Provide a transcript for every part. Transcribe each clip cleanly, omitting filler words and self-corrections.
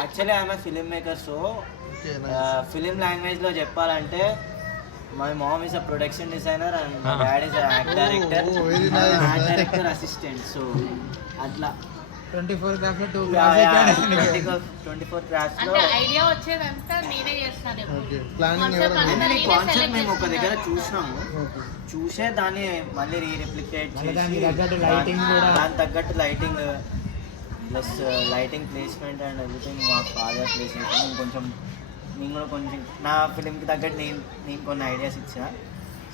Actually I'm film maker. So film లాంగ్వేజ్లో చెప్పాలంటే my mom is a production designer and my dad is act director, act director assistant. So అట్లా 24 crafts 2 24 crafts లో idea వచ్చేదంతా నేనే చేస్తాను. Concept మేము ఒక దగ్గర చూసినాము, చూసే దాన్ని మళ్ళీ రీరిప్లికేట్ చేసి దాని తగ్గట్టు lighting plus lighting placement and everything మా ఫాదర్ ప్లేస్మెంట్ కొంచెం నేను కూడా కొంచెం నా ఫిలింకి తగ్గట్టు నేను కొన్ని ఐడియాస్ ఇచ్చా.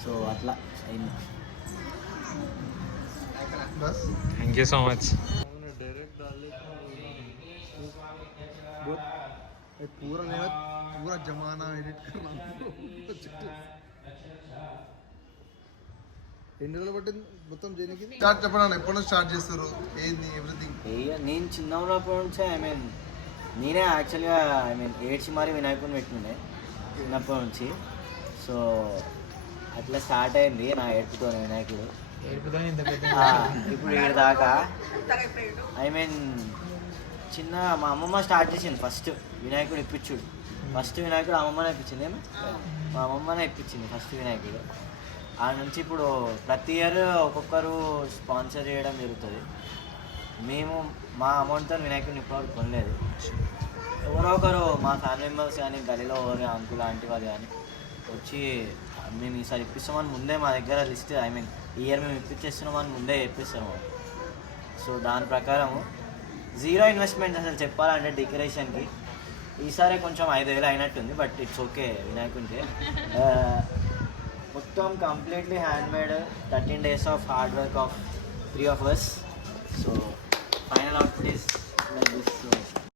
సో అట్లా అయింది. Thank you so much. पूरा जमाना एडिट करना ఎన్ని రోజులు పట్టింది మొత్తం చేయడానికి? స్టార్ట్ చెప్పండి, ఎప్పుడు స్టార్ట్ చేస్తారు, ఏంది ఎవ్రీథింగ్? నేను చిన్న ఉన్నప్పటి నుంచే నేనే యాక్చువల్గా ఏడ్చి మరి వినాయకుడిని పెట్టుకుండే చిన్నప్పటి నుంచి. సో అట్లా స్టార్ట్ అయింది నా ఏడుపుతో వినాయకుడు. ఇప్పుడు ఏడు దాకా చిన్న మా అమ్మమ్మ స్టార్ట్ చేసింది ఫస్ట్ వినాయకుడు ఇప్పించుడు. ఫస్ట్ వినాయకుడు అమ్మమ్మనే ఇప్పించింది, మా అమ్మమ్మనే ఇప్పించింది ఫస్ట్ వినాయకుడు. ఆ నుంచి ఇప్పుడు ప్రతి ఇయర్ ఒక్కొక్కరు స్పాన్సర్ చేయడం జరుగుతుంది. మేము మా అమౌంట్తో వినాయకుడిని ఇప్పటివరకు కొనలేదు. ఎవరో ఒకరు మా ఫ్యామిలీ మెంబర్స్ కానీ గలీలో ఎవరు అంకుల్ ఆంటీ వాళ్ళు కానీ వచ్చి మేము ఈసారి ఇప్పిస్తామని ముందే మా దగ్గర లిస్ట్ ఈ ఇయర్ మేము ఇప్పించేస్తున్నామని ముందే చెప్పిస్తాము. సో దాని ప్రకారము జీరో ఇన్వెస్ట్మెంట్ అసలు చెప్పాలంటే డెకరేషన్కి ఈసారి కొంచెం 5,000 అయినట్టుంది. But it's okay. వినాయకుడికి మొత్తం completely hand made 13 days of hard work of 3 of us. So final output is like this.